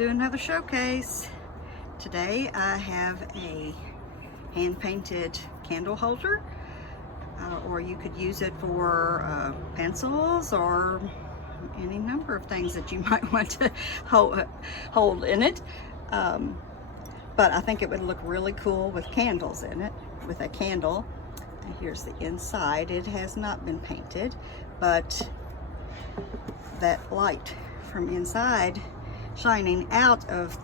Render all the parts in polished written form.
do another showcase. Today I have a hand-painted candle holder, or you could use it for pencils or any number of things that you might want to hold in it. But I think it would look really cool with candles in it, with a candle. And here's the inside. It has not been painted, but that light from inside shining out of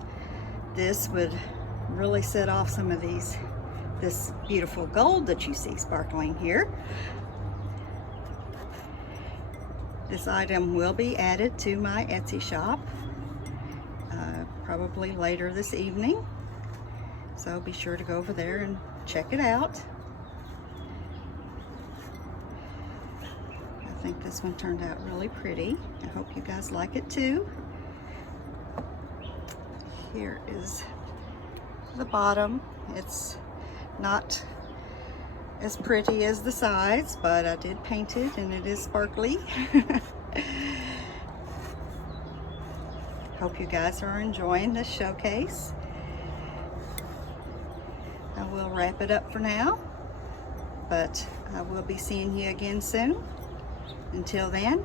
this would really set off some of this beautiful gold that you see sparkling here. This item will be added to my Etsy shop probably later this evening, so be sure to go over there and check it out. I think this one turned out really pretty. I hope you guys like it too. Here is the bottom. It's not as pretty as the sides, but I did paint it and it is sparkly. Hope you guys are enjoying this showcase. I will wrap it up for now, but I will be seeing you again soon. Until then,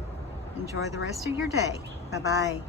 enjoy the rest of your day. Bye-bye.